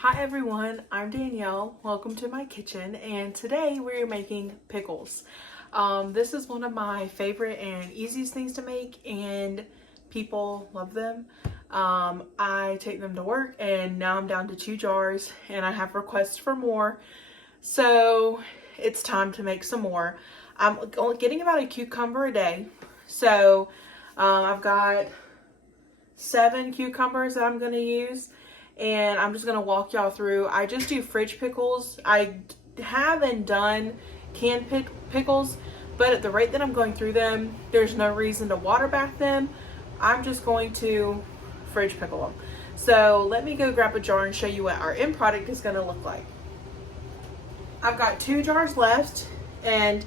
Hi everyone, I'm Danielle. Welcome to my kitchen, and today we're making pickles. This is one of my favorite and easiest things to make, and people love them. I take them to work, and now I'm down to 2 jars, and I have requests for more. So it's time to make some more. I'm getting about a cucumber a day. So I've got 7 cucumbers that I'm going to use, and I'm just going to walk y'all through. I just do fridge pickles. I haven't done canned pickles, but at the rate that I'm going through them, there's no reason to water bath them. I'm just going to fridge pickle them. So let me go grab a jar and show you what our end product is going to look like. I've got 2 jars left, and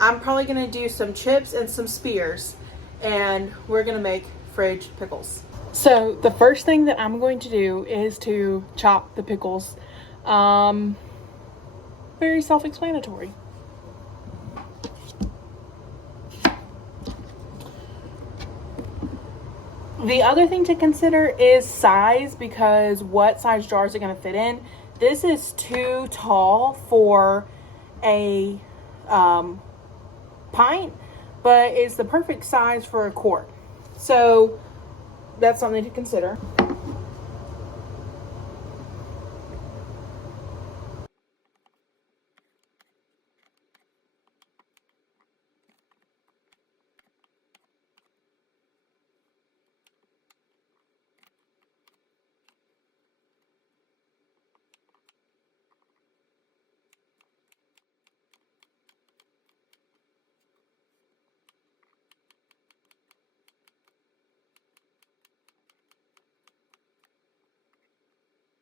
I'm probably going to do some chips and some spears, and we're going to make fridge pickles. So the first thing that I'm going to do is to chop the pickles. Very self-explanatory. The other thing to consider is size, because what size jars are going to fit in. This is too tall for a pint, but it's the perfect size for a quart. So that's something to consider.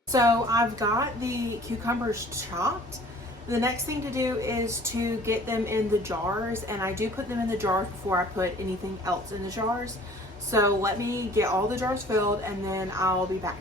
So I've got the cucumbers chopped. The next thing to do is to get them in the jars, and I do put them in the jars before I put anything else in the jars. So let me get all the jars filled, and then I'll be back.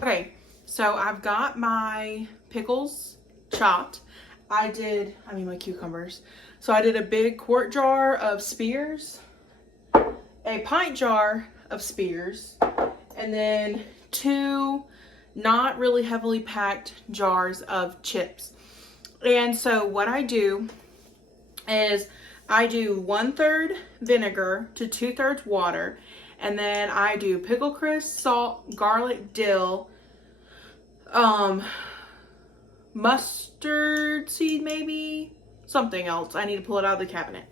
Okay, so I've got my pickles chopped. My cucumbers. So I did a big quart jar of spears, a pint jar of spears, and then 2 not really heavily packed jars of chips. And so what I do is I do 1/3 vinegar to 2/3 water, and then I do pickle crisp, salt, garlic, dill, mustard seed, maybe something else. I need to pull it out of the cabinet.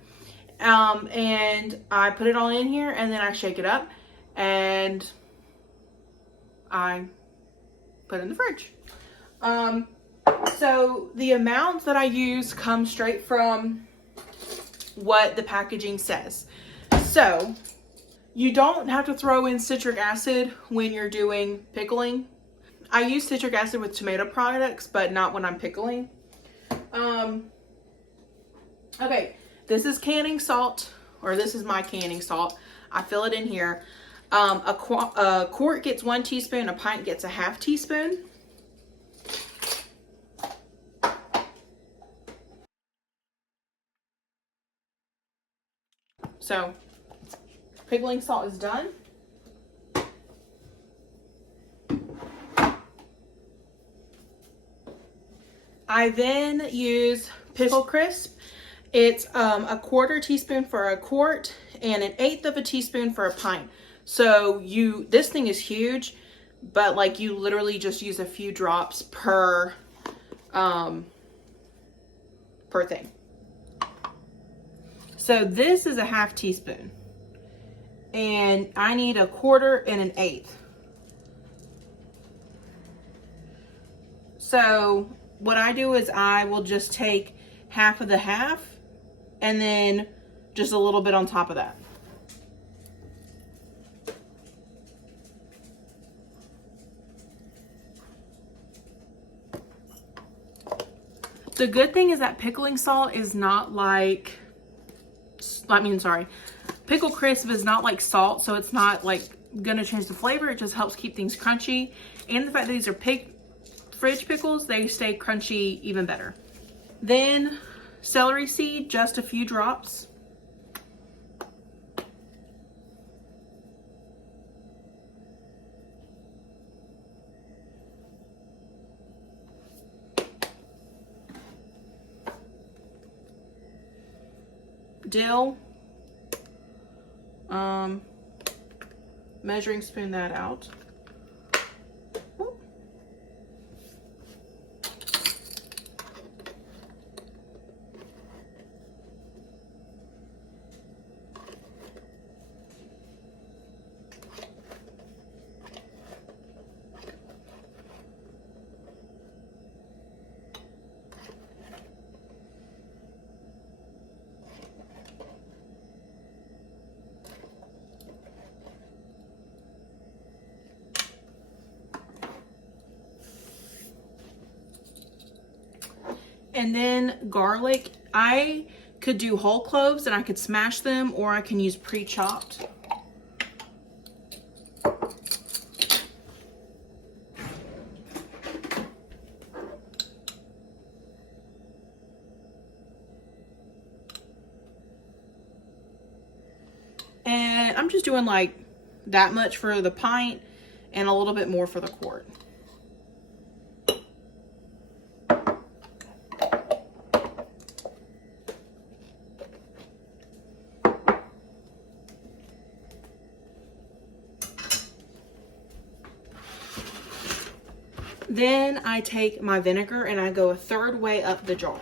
And I put it all in here, and then I shake it up, and I put it in the fridge. So the amounts that I use come straight from what the packaging says. So you don't have to throw in citric acid when you're doing pickling. I use citric acid with tomato products, but not when I'm pickling. Okay, this is canning salt, or this is my canning salt. I fill it in here. A quart gets 1 teaspoon, a pint gets a 1/2 teaspoon. So pickling salt is done. I then use pickle crisp. It's a 1/4 teaspoon for a quart and 1/8 of a teaspoon for a pint. So this thing is huge, but like you literally just use a few drops per per thing. So this is a 1/2 teaspoon. And I need 1/4 and 1/8. So what I do is I will just take 1/2 of the 1/2 and then just a little bit on top of that. The good thing is that pickling salt is not like, Pickle Crisp is not like salt, so it's not like gonna change the flavor. It just helps keep things crunchy. And the fact that these are fridge pickles, they stay crunchy even better. Then celery seed, just a few drops. Dill, measuring spoon that out. And then garlic, I could do whole cloves and I could smash them, or I can use pre-chopped. And I'm just doing like that much for the pint and a little bit more for the quart. Then I take my vinegar and I go 1/3 way up the jar.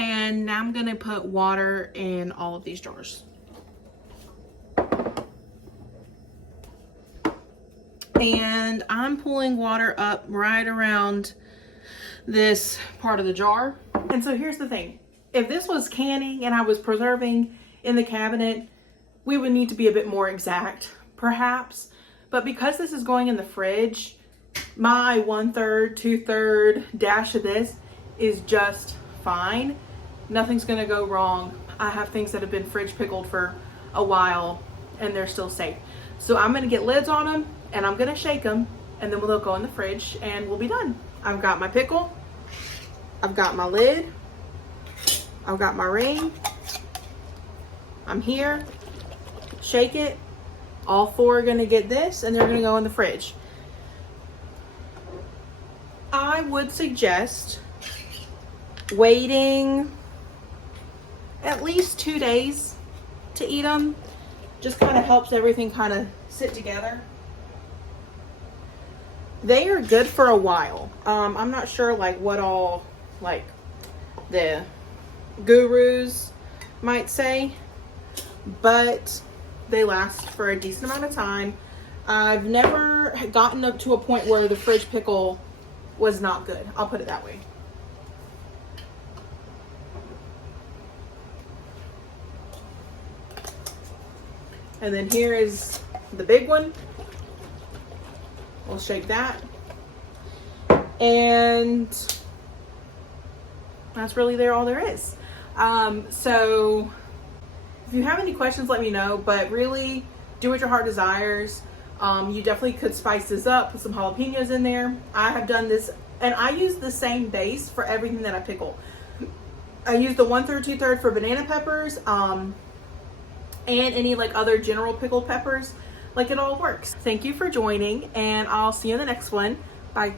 And now I'm gonna put water in all of these jars. And I'm pulling water up right around this part of the jar. And so here's the thing. If this was canning and I was preserving in the cabinet, we would need to be a bit more exact, perhaps. But because this is going in the fridge, my 1/3, 2/3 dash of this is just fine. Nothing's gonna go wrong. I have things that have been fridge pickled for a while and they're still safe. So I'm gonna get lids on them and I'm gonna shake them, and then they'll go in the fridge and we'll be done. I've got my pickle, I've got my lid, I've got my ring, I'm here, shake it. All 4 are gonna get this and they're gonna go in the fridge. I would suggest waiting at least 2 days to eat them. Just kind of helps everything kind of sit together. They are good for a while. I'm not sure like what all like the gurus might say, but they last for a decent amount of time. I've never gotten up to a point where the fridge pickle was not good. I'll put it that way. And then here is the big one. We'll shake that. And that's really all there is. So if you have any questions, let me know, but really do what your heart desires. You definitely could spice this up, put some jalapenos in there. I have done this, and I use the same base for everything that I pickle. I use the 1/3, 2/3 for banana peppers, and any like other general pickled peppers. Like, it all works. Thank you for joining, and I'll see you in the next one. Bye.